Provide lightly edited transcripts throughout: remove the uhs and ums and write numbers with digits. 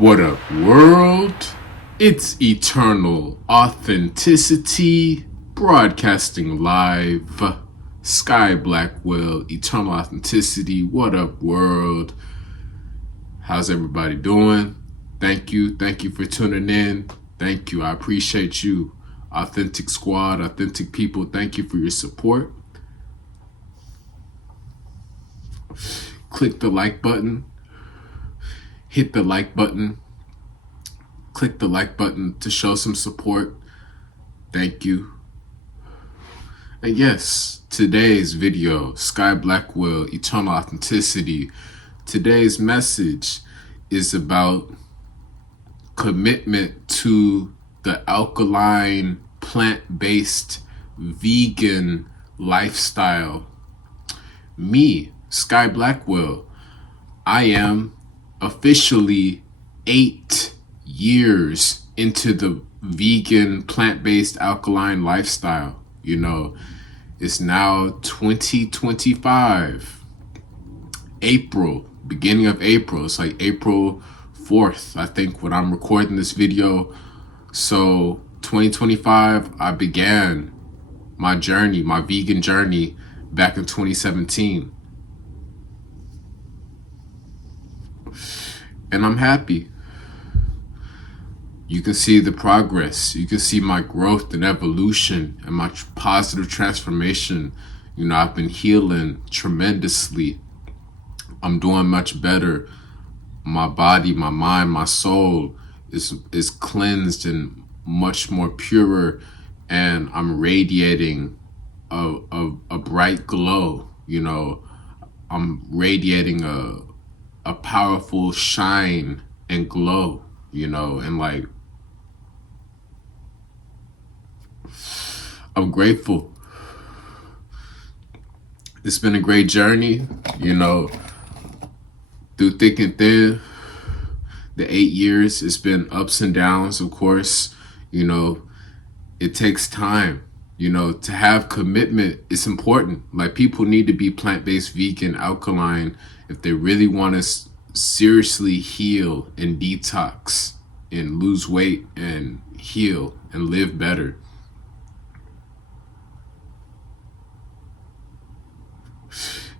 What up, world? It's Eternal Authenticity, broadcasting live. Sky Blackwell, Eternal Authenticity. What up, world? How's everybody doing? Thank you for tuning in. Thank you, I appreciate you. Authentic squad, authentic people, thank you for your support. Click the like button. Hit the like button. Click the like button to show some support. Thank you. And yes, today's video, Sky Blackwell, Eternal Authenticity. Today's message is about commitment to the alkaline, plant-based, vegan lifestyle. Me, Sky Blackwell, I am officially 8 years into the vegan, plant-based, alkaline lifestyle. You know, it's now 2025, April, beginning of April. It's like April 4th, I think, when I'm recording this video. So 2025, I began my journey, my vegan journey, back in 2017. And I'm happy. You can see the progress. You can see my growth and evolution and my positive transformation. You know, I've been healing tremendously. I'm doing much better. My body, my mind, my soul is cleansed and much more purer, and I'm radiating a bright glow. You know, I'm radiating a powerful shine and glow, you know, and like, I'm grateful. It's been a great journey, you know, through thick and thin. The 8 years, it's been ups and downs, of course. You know, it takes time. You know, to have commitment, it's important. Like, people need to be plant-based, vegan, alkaline if they really want to seriously heal and detox and lose weight and heal and live better.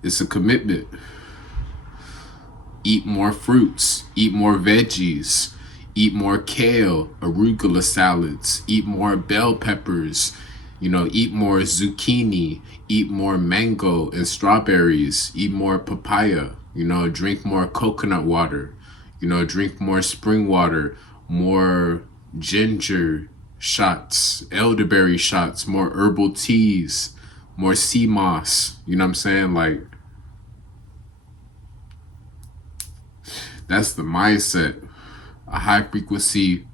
It's a commitment. Eat more fruits, eat more veggies, eat more kale, arugula salads, eat more bell peppers, you know, eat more zucchini, eat more mango and strawberries, eat more papaya, you know, drink more coconut water, you know, drink more spring water, more ginger shots, elderberry shots, more herbal teas, more sea moss, you know what I'm saying? Like, that's the mindset. A high frequency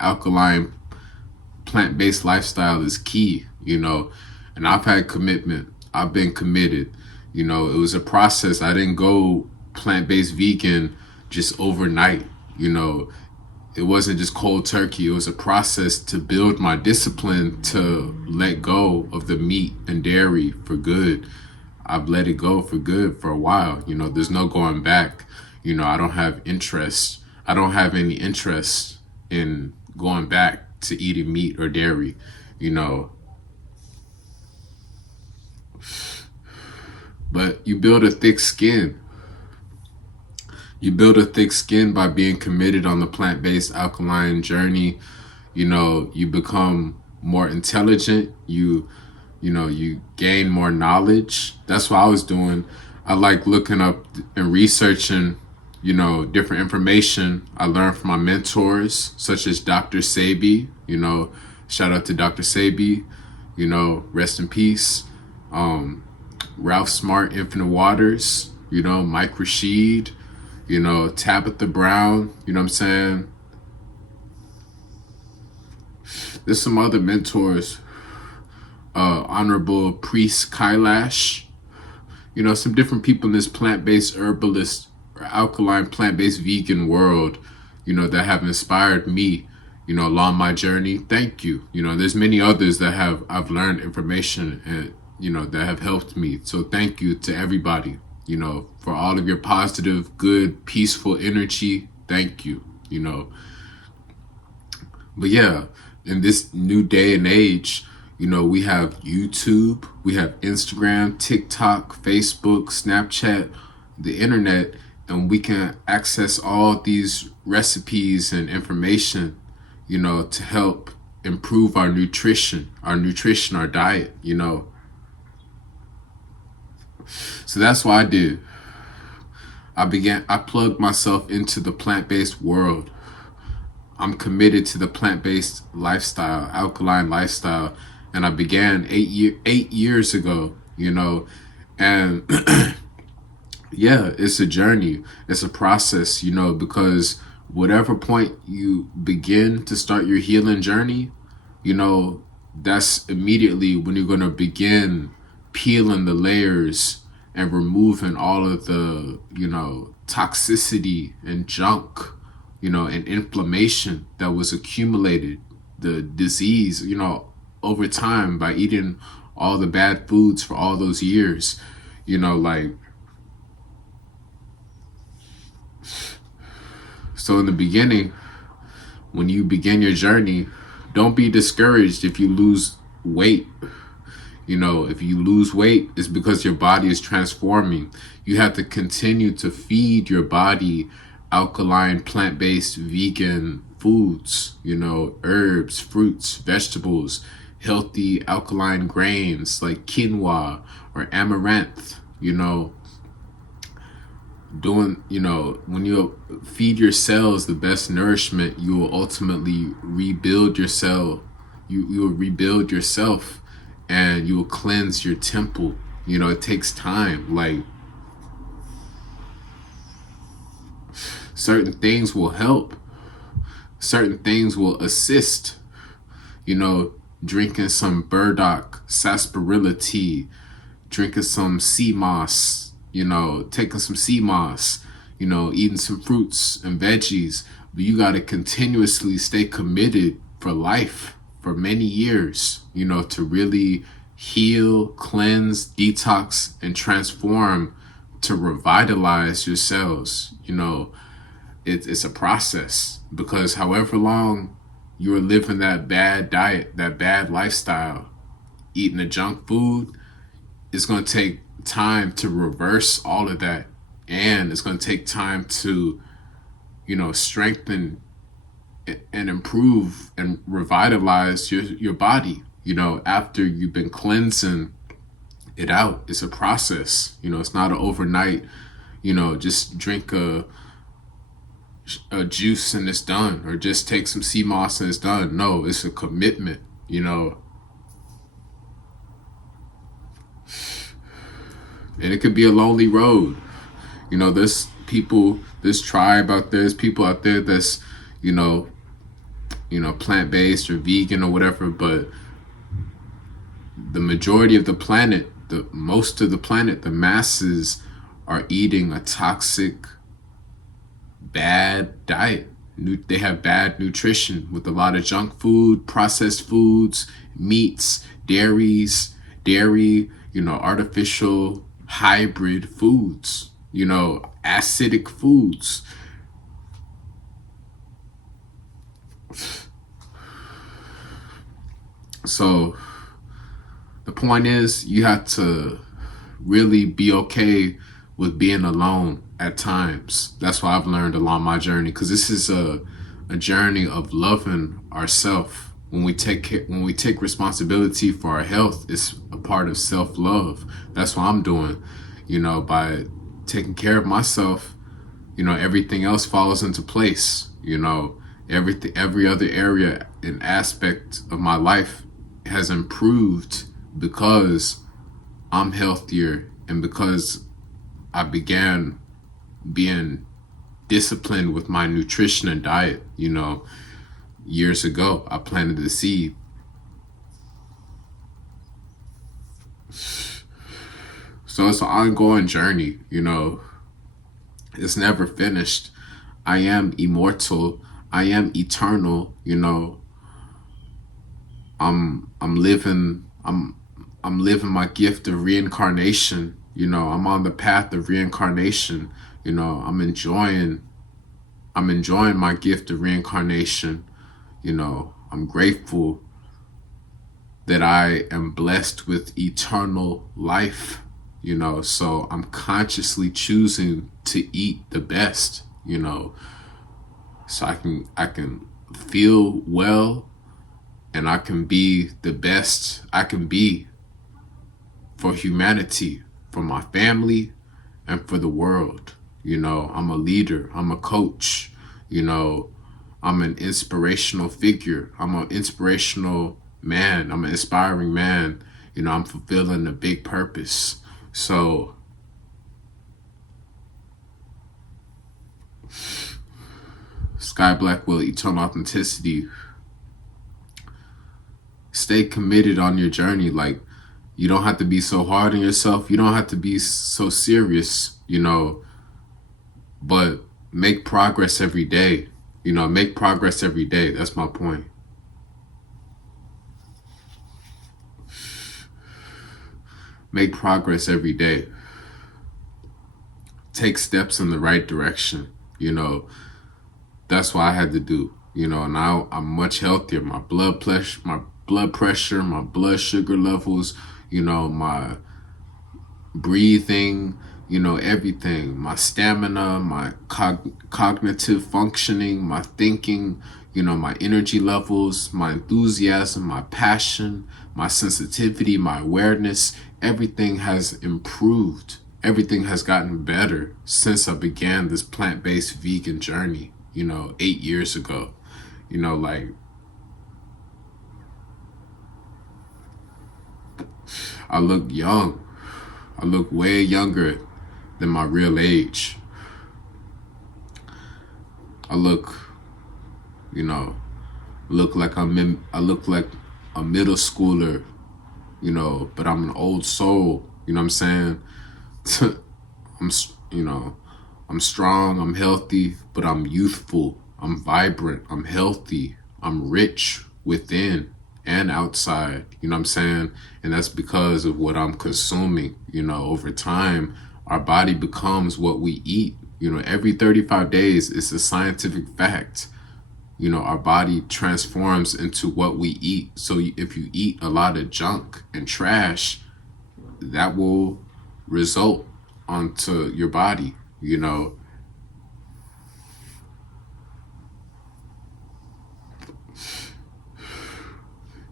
alkaline plant-based lifestyle is key, you know, and I've had commitment. I've been committed. You know, it was a process. I didn't go plant-based vegan just overnight. You know, it wasn't just cold turkey. It was a process to build my discipline to let go of the meat and dairy for good. I've let it go for good for a while. You know, there's no going back. You know, I don't have interest. I don't have any interest in going back to eating meat or dairy, you know. But you build a thick skin. You build a thick skin by being committed on the plant-based alkaline journey. You know, you become more intelligent. You know, you gain more knowledge. That's what I was doing. I like looking up and researching, you know, different information I learned from my mentors, such as Dr. Sebi. You know, shout out to Dr. Sebi, you know, rest in peace. Ralph Smart, Infinite Waters, you know, Mike Rashid, you know, Tabitha Brown, you know what I'm saying? There's some other mentors, Honorable Priest Kailash, you know, some different people in this plant-based herbalist or alkaline plant-based vegan world, you know, that have inspired me, you know, along my journey. Thank you. You know, there's many others that I've learned information and, you know, that have helped me. So thank you to everybody. for all of your positive, good, peaceful energy. Thank you, But yeah, in this new day and age, we have YouTube, we have Instagram, TikTok, Facebook, Snapchat, the internet, and we can access all these recipes and information, to help improve our diet. So that's what I did. I plugged myself into the plant-based world. I'm committed to the plant-based lifestyle, alkaline lifestyle, and I began 8 years ago. And yeah, it's a journey, it's a process, because whatever point you begin to start your healing journey, that's immediately when you're gonna begin peeling the layers and removing all of the, toxicity and junk, and inflammation that was accumulated, the disease, over time by eating all the bad foods for all those years, like, so in the beginning, when you begin your journey, don't be discouraged if you lose weight. If you lose weight, it's because your body is transforming. You have to continue to feed your body alkaline, plant-based, vegan foods, herbs, fruits, vegetables, healthy alkaline grains like quinoa or amaranth, when you feed your cells the best nourishment, you will ultimately rebuild your cell. You will rebuild yourself, and you will cleanse your temple. It takes time. Like, certain things will help. Certain things will assist. Drinking some burdock sarsaparilla tea, drinking some sea moss, taking some sea moss, eating some fruits and veggies. But you got to continuously stay committed for life, for many years, to really heal, cleanse, detox, and transform, to revitalize your cells. It's a process, because however long you're living that bad diet, that bad lifestyle, eating the junk food, it's going to take time to reverse all of that. And it's going to take time to, strengthen and improve and revitalize your body, after you've been cleansing it out. It's a process, it's not an overnight, just drink a juice and it's done, or just take some sea moss and it's done. No, it's a commitment, and it could be a lonely road. There's people, this tribe out there, there's people out there that's, plant-based or vegan or whatever, but the majority of the planet, most of the planet, the masses are eating a toxic, bad diet. They have bad nutrition with a lot of junk food, processed foods, meats, dairy, artificial hybrid foods, acidic foods. So the point is, you have to really be okay with being alone at times. That's what I've learned along my journey, because this is a journey of loving ourselves. When we take responsibility for our health, it's a part of self-love. That's what I'm doing, by taking care of myself. Everything else falls into place. Every other area and aspect of my life has improved because I'm healthier, and because I began being disciplined with my nutrition and diet. Years ago, I planted the seed. So it's an ongoing journey, It's never finished. I am immortal. I am eternal, I'm living my gift of reincarnation, You know, I'm on the path of reincarnation. You know, I'm enjoying my gift of reincarnation. You know, I'm grateful that I am blessed with eternal life. You know, so I'm consciously choosing to eat the best, you know, so I can feel well, and I can be the best I can be for humanity, for my family, and for the world. You know, I'm a leader, I'm a coach, you know, I'm an inspirational figure, I'm an inspirational man, I'm an inspiring man, you know, I'm fulfilling a big purpose. So, Sky Blackwell, eternal authenticity. Stay committed on your journey. Like, you don't have to be so hard on yourself. You don't have to be so serious, you know, but make progress every day. You know, make progress every day. That's my point. Make progress every day. Take steps in the right direction. You know, that's what I had to do. You know, now I'm much healthier. My blood pressure, my blood sugar levels, you know, my breathing, you know, everything, my stamina, my cognitive functioning, my thinking, you know, my energy levels, my enthusiasm, my passion, my sensitivity, my awareness, everything has improved. Everything has gotten better since I began this plant-based vegan journey, you know, 8 years ago. You know, like, I look young. I look way younger than my real age. I look, you know, I look like a middle schooler, you know, but I'm an old soul, you know what I'm saying? I'm, you know, I'm strong, I'm healthy, but I'm youthful, I'm vibrant, I'm healthy, I'm rich within and outside, you know what I'm saying? And that's because of what I'm consuming. You know, over time, our body becomes what we eat. You know, every 35 days, it's a scientific fact. You know, our body transforms into what we eat. So if you eat a lot of junk and trash, that will result onto your body, you know.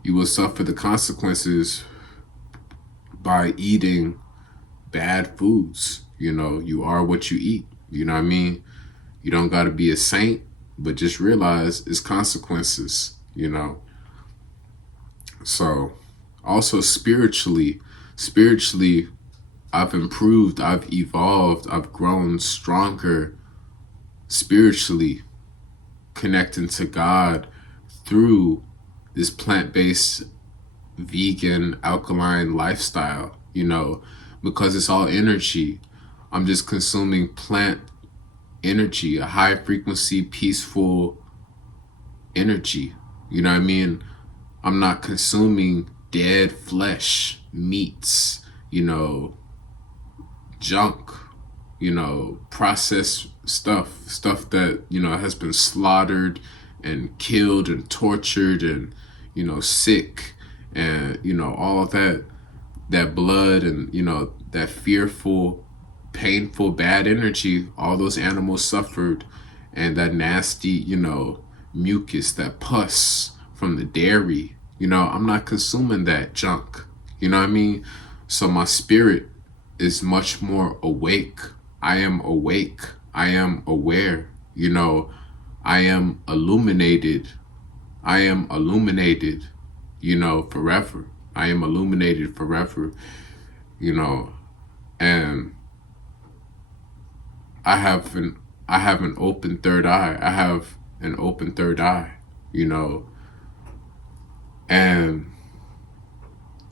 You will suffer the consequences by eating bad foods. You know, you are what you eat. You know what I mean? You don't got to be a saint, but just realize it's consequences, you know. So, also spiritually, I've improved, I've evolved, I've grown stronger spiritually, connecting to God through this plant-based vegan alkaline lifestyle, you know, because it's all energy. I'm just consuming plant energy, a high frequency, peaceful energy. You know what I mean? I'm not consuming dead flesh, meats, you know, junk, you know, processed stuff that, you know, has been slaughtered and killed and tortured and, you know, sick, and, you know, all that blood and, you know, that fearful, painful, bad energy, all those animals suffered, and that nasty, you know, mucus, that pus from the dairy. You know, I'm not consuming that junk. You know what I mean? So my spirit is much more awake. I am awake. I am aware. You know, I am illuminated. I am illuminated, you know, forever. I am illuminated forever, you know, and I have an I have an open third eye. I have an open third eye, you know, and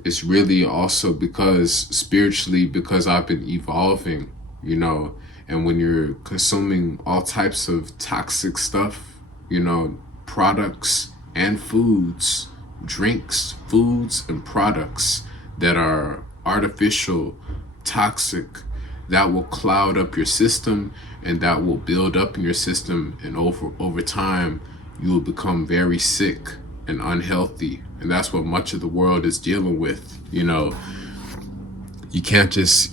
it's really also because spiritually, because I've been evolving, you know, and when you're consuming all types of toxic stuff, you know, products and foods, drinks, foods and products that are artificial, toxic, that will cloud up your system, and that will build up in your system, and over time you will become very sick and unhealthy. And that's what much of the world is dealing with. You can't just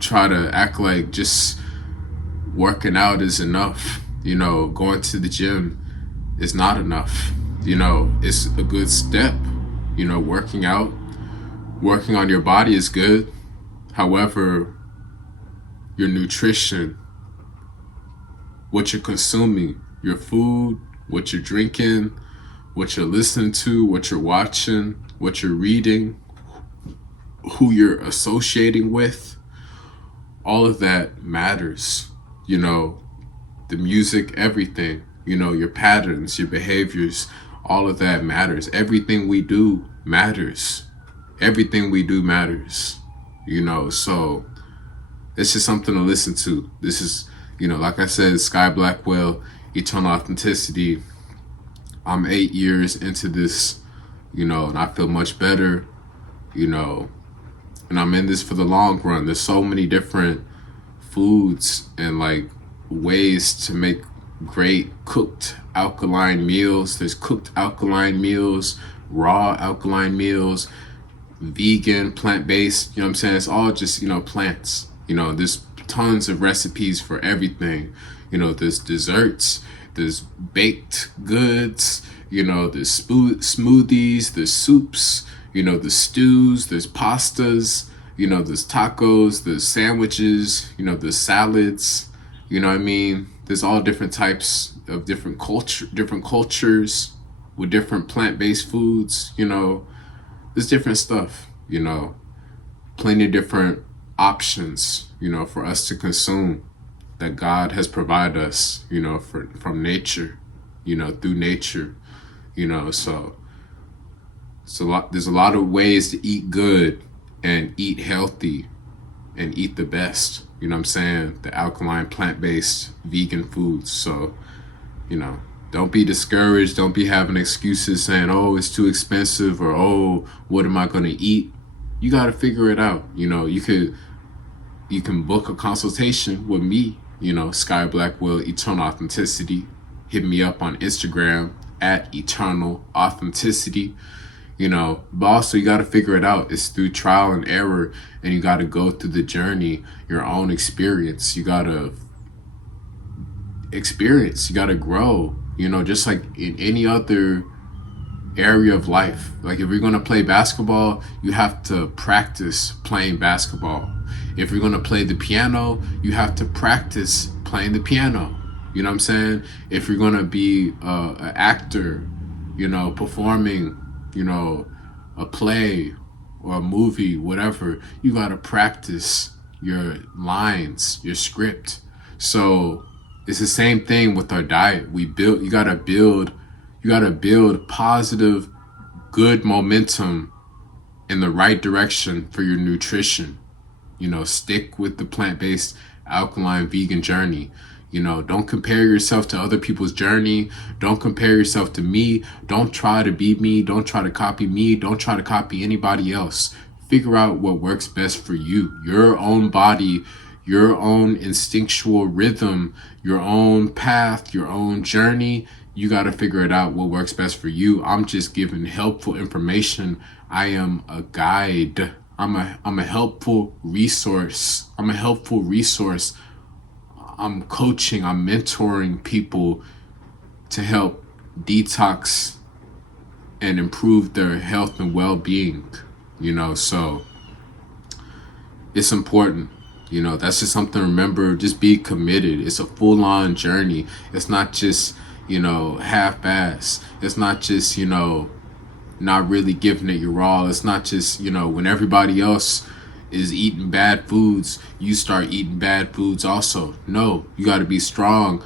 try to act like just working out is enough. Going to the gym is not enough. It's a good step. Working out, working on your body is good. However, your nutrition, what you're consuming, your food, what you're drinking, what you're listening to, what you're watching, what you're reading, who you're associating with, all of that matters. The music, everything, your patterns, your behaviors, all of that matters. Everything we do matters. Everything we do matters. So it's just something to listen to. This is, like I said, Sky Blackwell, Eternal Authenticity. I'm 8 years into this, and I feel much better, and I'm in this for the long run. There's so many different foods and like ways to make great cooked alkaline meals. There's cooked alkaline meals, raw alkaline meals, vegan, plant-based, what I'm saying? It's all just, plants. There's tons of recipes for everything. There's desserts, there's baked goods, there's smoothies, there's soups, there's stews, there's pastas, there's tacos, there's sandwiches, there's salads, There's all different types of different cultures with different plant-based foods, There's different stuff, Plenty of different options, for us to consume that God has provided us, from nature, through nature, so there's a lot of ways to eat good and eat healthy and eat the best, what I'm saying? The alkaline, plant-based, vegan foods. So, don't be discouraged. Don't be having excuses saying, oh, it's too expensive, or, oh, what am I going to eat? You got to figure it out. You can book a consultation with me, Sky Blackwell, Eternal Authenticity. Hit me up on Instagram at Eternal Authenticity. But also you got to figure it out. It's through trial and error, and you got to go through the journey, your own experience. You got to experience, you got to grow, just like in any other area of life. Like if you're going to play basketball, you have to practice playing basketball. If you're going to play the piano, you have to practice playing the piano. You know what I'm saying? If you're going to be an actor, performing, a play or a movie, whatever, you got to practice your lines, your script. So it's the same thing with our diet. You got to build positive, good momentum in the right direction for your nutrition. Stick with the plant-based, alkaline, vegan journey. Don't compare yourself to other people's journey. Don't compare yourself to me. Don't try to be me. Don't try to copy me. Don't try to copy anybody else. Figure out what works best for you, your own body, your own instinctual rhythm, your own path, your own journey. You got to figure it out what works best for you. I'm just giving helpful information. I am a guide. I'm a helpful resource. I'm coaching, I'm mentoring people to help detox and improve their health and well-being, so it's important. That's just something to remember. Just be committed. It's a full-on journey. It's not just, half-ass. It's not just, not really giving it your all. It's not just, when everybody else is eating bad foods, you start eating bad foods also. No, you got to be strong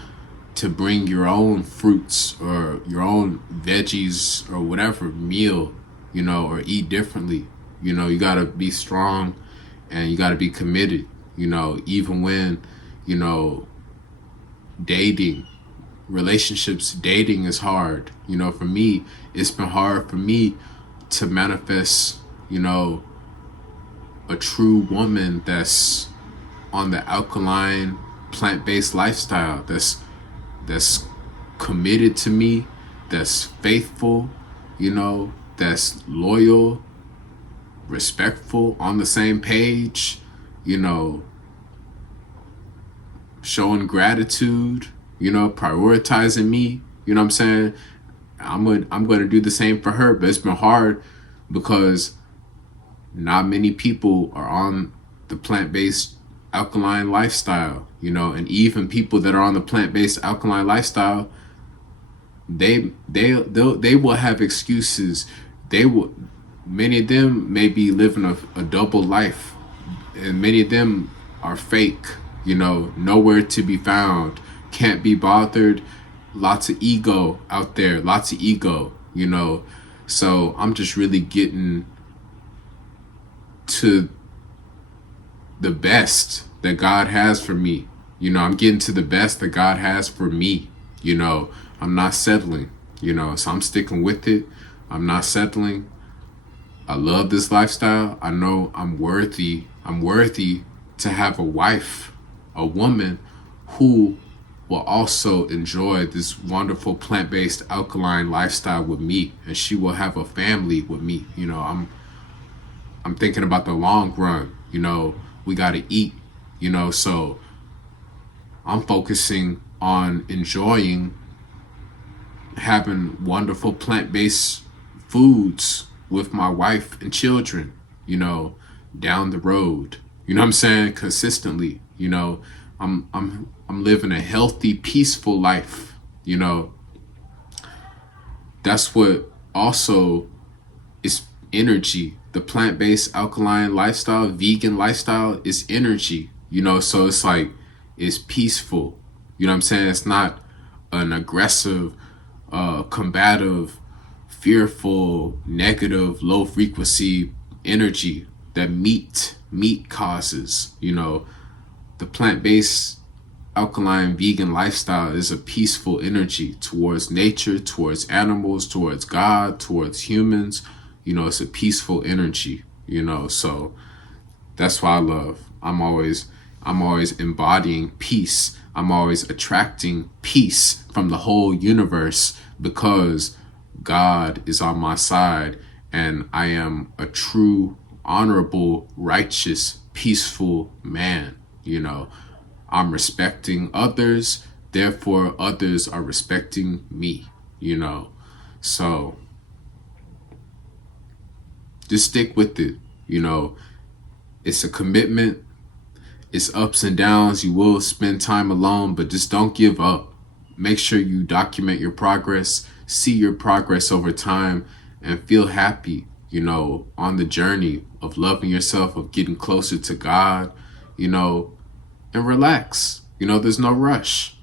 to bring your own fruits or your own veggies or whatever meal, or eat differently. You got to be strong and you got to be committed, even when, dating is hard. For me, it's been hard for me to manifest, a true woman that's on the alkaline plant-based lifestyle, that's committed to me, that's faithful, that's loyal, respectful, on the same page, you know, showing gratitude, prioritizing me. You know what I'm saying? I'm gonna do the same for her, but it's been hard because not many people are on the plant-based alkaline lifestyle, and even people that are on the plant-based alkaline lifestyle, they will have excuses. Many of them may be living a double life, and many of them are fake, nowhere to be found, can't be bothered, lots of ego out there, lots of ego, so I'm just really getting to the best that God has for me. I'm getting to the best that God has for me. I'm not settling, so I'm sticking with it. I'm not settling. I love this lifestyle. I know I'm worthy. I'm worthy to have a wife, a woman who will also enjoy this wonderful plant-based alkaline lifestyle with me, and she will have a family with me. I'm thinking about the long run. We got to eat, so I'm focusing on enjoying having wonderful plant-based foods with my wife and children, down the road. You know what I'm saying? Consistently, I'm living a healthy, peaceful life. That's what also is energy. The plant-based alkaline lifestyle, vegan lifestyle is energy, so it's like, it's peaceful. You know what I'm saying? It's not an aggressive, combative, fearful, negative, low frequency energy that meat causes. The plant-based alkaline vegan lifestyle is a peaceful energy towards nature, towards animals, towards God, towards humans. It's a peaceful energy, so that's why I love. I'm always embodying peace. I'm always attracting peace from the whole universe because God is on my side, and I am a true, honorable, righteous, peaceful man. I'm respecting others, therefore others are respecting me, so just stick with it. It's a commitment. It's ups and downs. You will spend time alone, but just don't give up. Make sure you document your progress, see your progress over time, and feel happy, on the journey of loving yourself, of getting closer to God, and relax. There's no rush.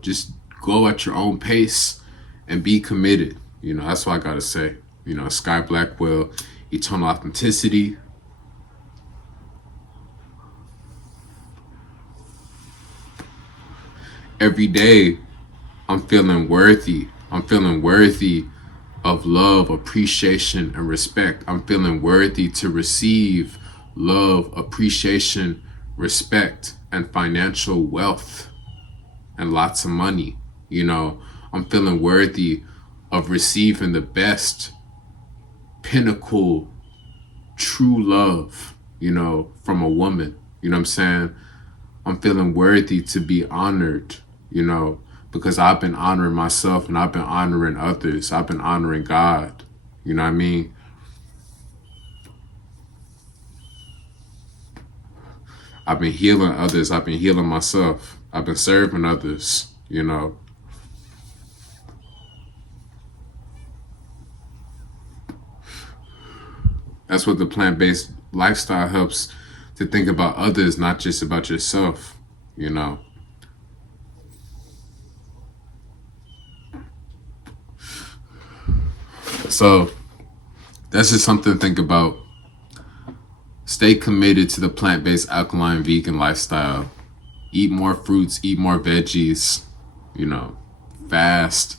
Just go at your own pace and be committed. That's what I gotta say. Sky Blackwell, eternal authenticity. Every day, I'm feeling worthy. I'm feeling worthy of love, appreciation, and respect. I'm feeling worthy to receive love, appreciation, respect, and financial wealth, and lots of money. I'm feeling worthy of receiving the best, pinnacle, true love, from a woman. You know what I'm saying? I'm feeling worthy to be honored, because I've been honoring myself and I've been honoring others. I've been honoring God. You know what I mean? I've been healing others. I've been healing myself. I've been serving others, That's what the plant-based lifestyle helps, to think about others, not just about yourself, So that's just something to think about. Stay committed to the plant-based alkaline vegan lifestyle. Eat more fruits, eat more veggies, fast,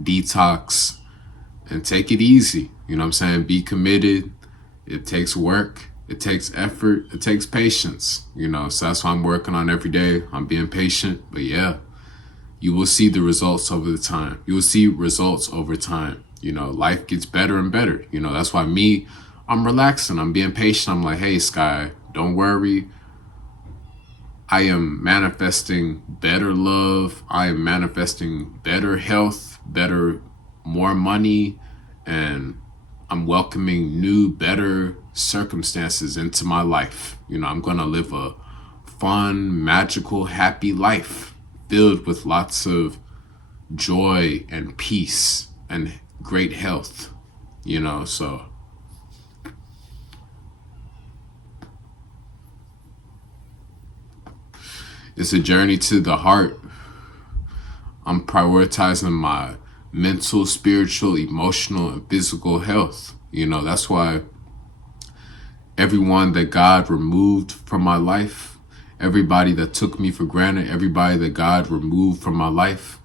detox, and take it easy. Be committed. It takes work. It takes effort. It takes patience, so that's what I'm working on every day. I'm being patient, but yeah, you will see the results over the time. You will see results over time. Life gets better and better. That's why I'm relaxing. I'm being patient. I'm like, hey, Sky, don't worry. I am manifesting better love. I am manifesting better health, more money, and I'm welcoming new, better circumstances into my life. I'm going to live a fun, magical, happy life filled with lots of joy and peace and great health, so it's a journey to the heart. I'm prioritizing my mental, spiritual, emotional, and physical health. That's why everyone that God removed from my life, everybody that took me for granted, everybody that God removed from my life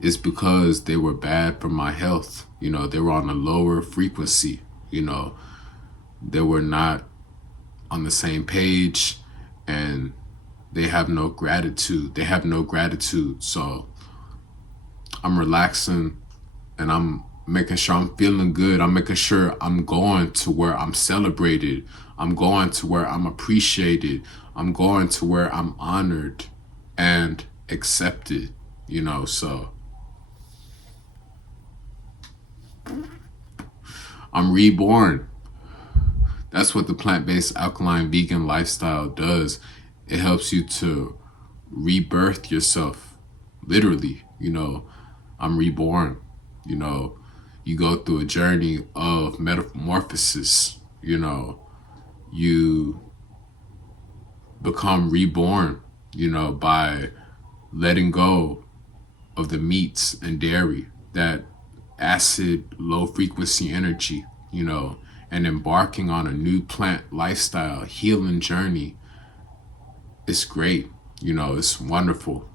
is because they were bad for my health. They were on a lower frequency. They were not on the same page, and they have no gratitude. So I'm relaxing and I'm making sure I'm feeling good. I'm making sure I'm going to where I'm celebrated. I'm going to where I'm appreciated. I'm going to where I'm honored and accepted, so I'm reborn. That's what the plant-based alkaline vegan lifestyle does. It helps you to rebirth yourself. Literally, I'm reborn. You go through a journey of metamorphosis. You become reborn, by letting go of the meats and dairy, that acid, low frequency energy, and embarking on a new plant lifestyle, healing journey. It's great. It's wonderful.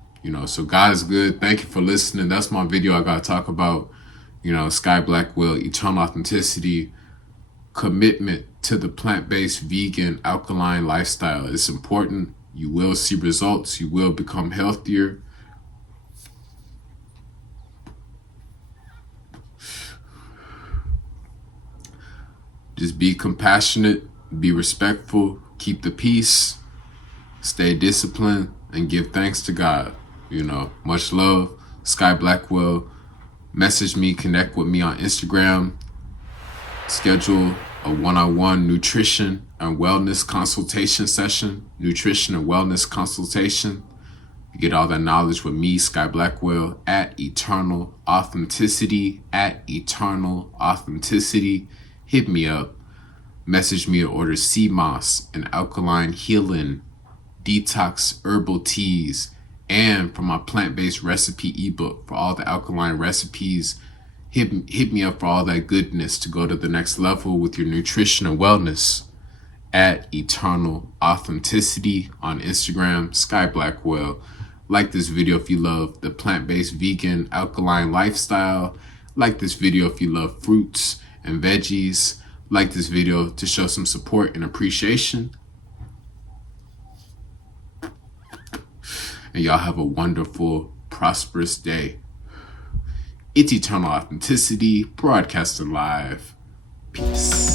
So God is good. Thank you for listening. That's my video I got to talk about. Sky Blackwell, eternal authenticity, commitment to the plant-based vegan alkaline lifestyle. It's important. You will see results. You will become healthier. Just be compassionate, be respectful, keep the peace, stay disciplined, and give thanks to God. Much love. Sky Blackwell. Message me, connect with me on Instagram. Schedule a one-on-one nutrition and wellness consultation session. Nutrition and wellness consultation. You get all that knowledge with me, Sky Blackwell, at Eternal Authenticity. Hit me up. Message me to order sea moss and alkaline healing, detox herbal teas, and for my plant-based recipe ebook for all the alkaline recipes. Hit me up for all that goodness to go to the next level with your nutrition and wellness at Eternal Authenticity on Instagram, Sky Blackwell. Like this video if you love the plant-based vegan alkaline lifestyle. Like this video if you love fruits and veggies. Like this video to show some support and appreciation. And y'all have a wonderful, prosperous day. It's Eternal Authenticity, broadcasting live. Peace.